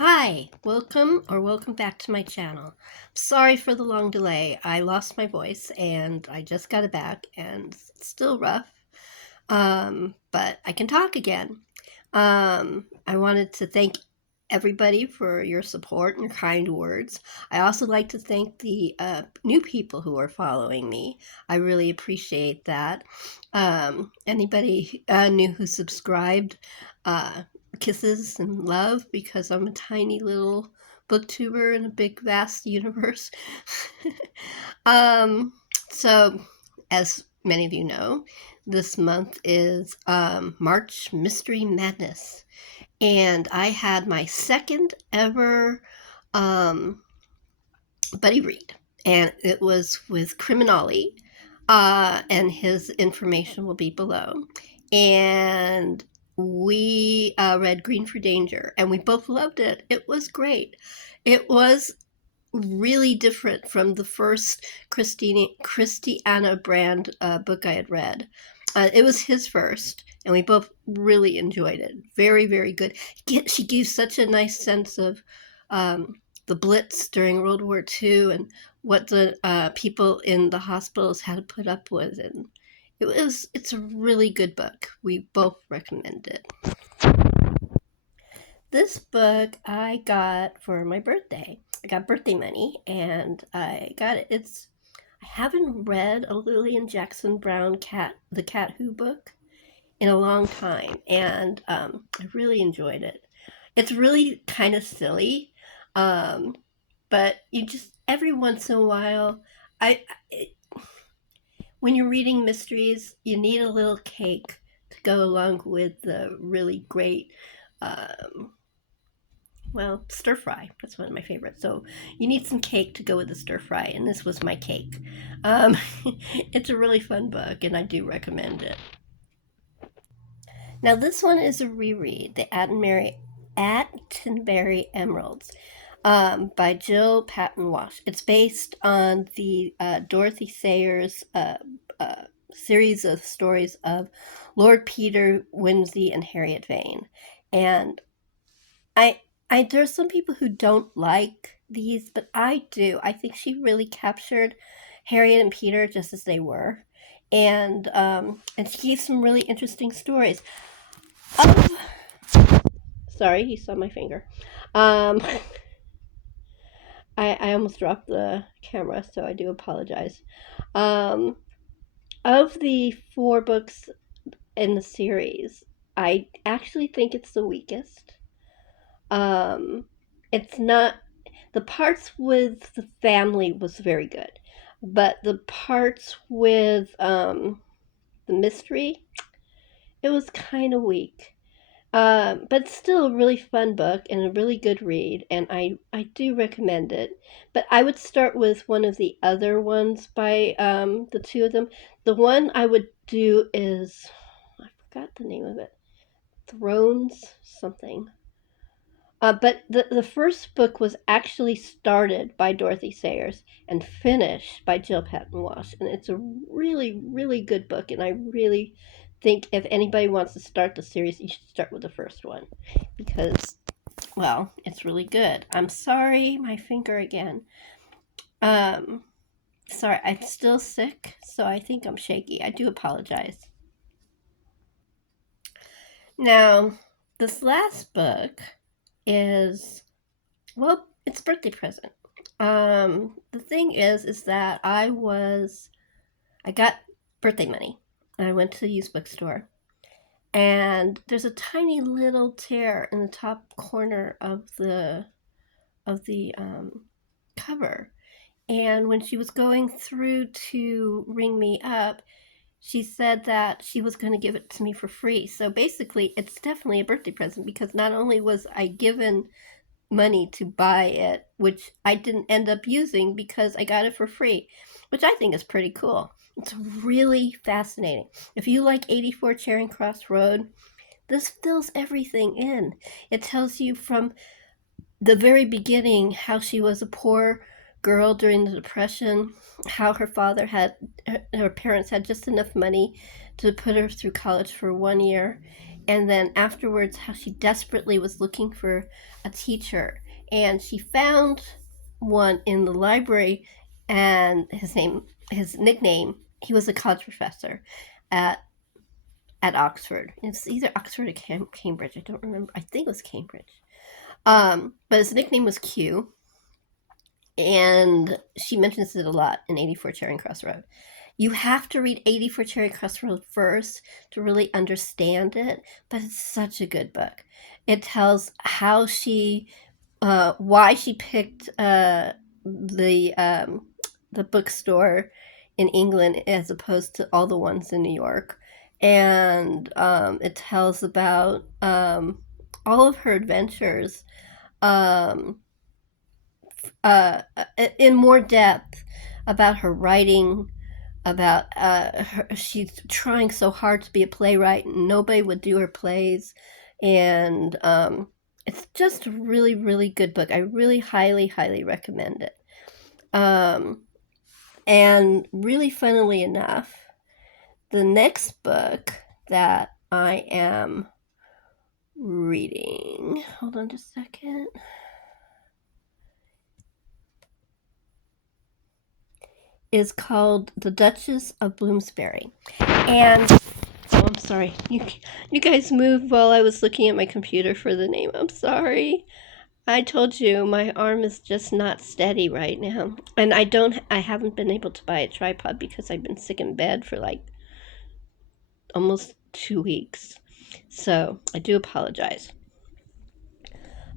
Hi, welcome back to my channel. Sorry for the long delay. I lost my voice and I just got it back and it's still rough. But I can talk again. I wanted to thank everybody for your support and kind words. I also like to thank the new people who are following me. I really appreciate that. Anybody new who subscribed, uh, kisses and love, because I'm a tiny little booktuber in a big vast universe. um, so as many of you know, this month is March Mystery Madness, and I had my second ever buddy read, and it was with Criminali, and his information will be below. And we read Green for Danger, and we both loved it. It was great. It was really different from the first Christianna Brand book I had read. It was his first, and we both really enjoyed it. Very, very good. She gives such a nice sense of the Blitz during World War II and what the people in the hospitals had to put up with. And it's a really good book. We both recommend it. This book I got for my birthday. I got birthday money and I got it. I haven't read a Lilian Brown the Cat Who book in a long time, and I really enjoyed it. It's really kind of silly, um, but you just every once in a while, I it, when you're reading mysteries, you need a little cake to go along with the really great um, stir fry. That's one of my favorites. So you need some cake to go with the stir fry, and this was my cake. Um, it's a really fun book, and I do recommend it. Now, this one is a reread, the Attenbury Emeralds, by Jill Paton Walsh. It's based on the Dorothy Sayers series of stories of Lord Peter Wimsey and Harriet Vane. And there's some people who don't like these, but I do. I think she really captured Harriet and Peter just as they were, and she gave some really interesting stories. Sorry, he saw my finger. Um, I almost dropped the camera, so I do apologize. Um, of the 4 books in the series, I actually think it's the weakest. It's not, the parts with the family was very good, but the parts with the mystery, it was kind of weak. But still a really fun book and a really good read, and I do recommend it. But I would start with one of the other ones by the two of them. The one I would do is, I forgot the name of it, Thrones something. But the first book was actually started by Dorothy Sayers and finished by Jill Paton Walsh. And it's a really, really good book. And I really think if anybody wants to start the series, you should start with the first one. Because, well, it's really good. I'm sorry, my finger again. Sorry, I'm still sick, so I think I'm shaky. I do apologize. Now, this last book is, well, it's a birthday present. The thing is that I got birthday money. I went to the used bookstore, and there's a tiny little tear in the top corner of the cover. And when she was going through to ring me up, she said that she was going to give it to me for free. So basically, it's definitely a birthday present, because not only was I given money to buy it, which I didn't end up using because I got it for free, which I think is pretty cool. It's really fascinating. If you like 84 Charing Cross Road, this fills everything in. It tells you from the very beginning how she was a poor girl during the Depression, how her parents had just enough money to put her through college for 1 year, and then afterwards how she desperately was looking for a teacher, and she found one in the library, and his nickname, he was a college professor at Oxford. It's either Oxford or Cambridge. I don't remember. I think it was Cambridge. But his nickname was Q, and she mentions it a lot in 84 Charing Cross Road. You have to read 84 Charing Cross Road first to really understand it, but it's such a good book. It tells how why she picked the bookstore in England as opposed to all the ones in New York, and it tells about all of her adventures um, in more depth about her writing, about she's trying so hard to be a playwright and nobody would do her plays, and it's just a really, really good book. I really highly recommend it. And really funnily enough, the next book that I am reading, hold on just a second, is called The Duchess of Bloomsbury. And oh, I'm sorry. You guys moved while I was looking at my computer for the name. I'm sorry. I told you my arm is just not steady right now. And I haven't been able to buy a tripod because I've been sick in bed for like almost 2 weeks. So I do apologize.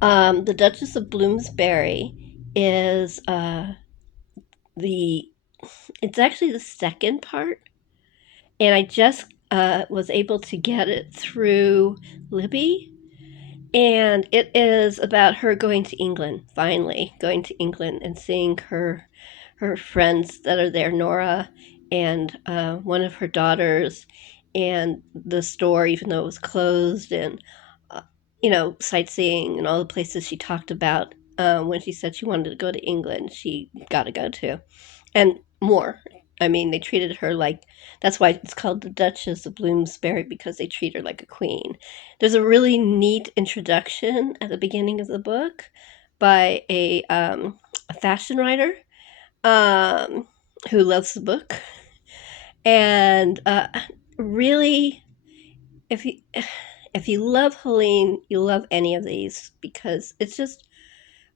The Duchess of Bloomsbury is it's actually the second part, and I just was able to get it through Libby, and it is about her going to England, finally going to England and seeing her friends that are there, Nora and one of her daughters, and the store, even though it was closed, and sightseeing and all the places she talked about when she said she wanted to go to England, she got to go to, and more. I mean, they treated her like, that's why it's called the Duchess of Bloomsbury, because they treat her like a queen. There's a really neat introduction at the beginning of the book by a fashion writer who loves the book, and really, if you love Helene, you love any of these, because it's just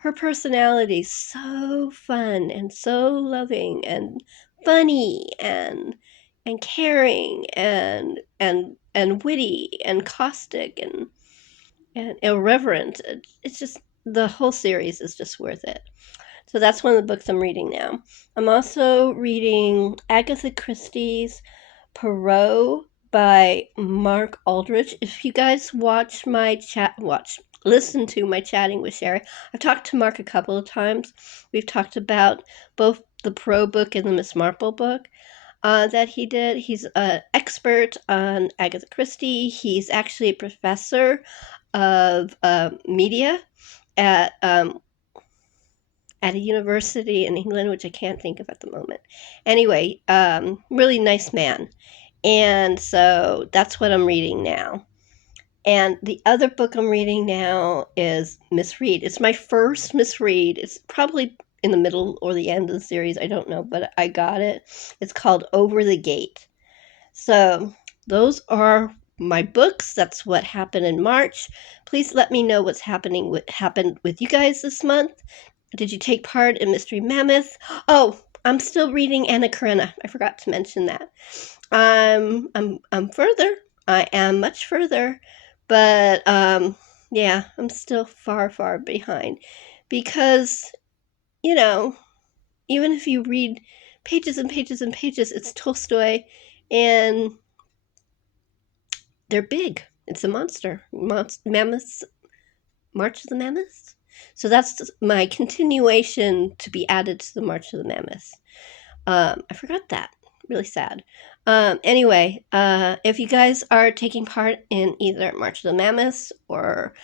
her personality is so fun and so loving and funny and caring and witty and caustic and irreverent. It's just, the whole series is just worth it. So that's one of the books I'm reading now. I'm also reading Agatha Christie's Poirot by Mark Aldrich. If you guys listen to my chatting with Sherri, I've talked to Mark a couple of times. We've talked about both the Poirot book and the Miss Marple book that he did. He's an expert on Agatha Christie. He's actually a professor of media at a university in England, which I can't think of at the moment. Anyway, really nice man. And so that's what I'm reading now. And the other book I'm reading now is Miss Read. It's my first Miss Read. It's probably in the middle or the end of the series. I don't know, but I got it. It's called Over the Gate. So those are my books. That's what happened in March. Please let me know what's happened with you guys this month. Did you take part in Mystery Mammoth? Oh, I'm still reading Anna Karenina. I forgot to mention that. I'm further. I am much further, but yeah, I'm still far behind, because even if you read pages and pages and pages, it's Tolstoy, and they're big. It's a monster. Mammoths, March of the Mammoths. So that's my continuation to be added to the March of the Mammoths. I forgot that. Really sad. Anyway, if you guys are taking part in either March of the Mammoths or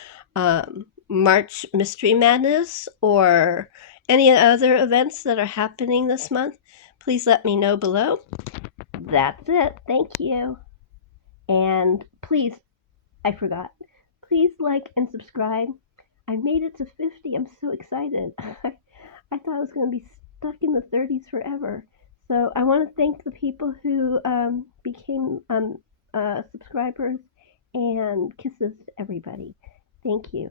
March Mystery Madness or any other events that are happening this month, please let me know below. That's it. Thank you. And please I forgot. Please like and subscribe. I made it to 50. I'm so excited. I thought I was going to be stuck in the 30s forever. So I want to thank the people who became subscribers, and kisses to everybody. Thank you.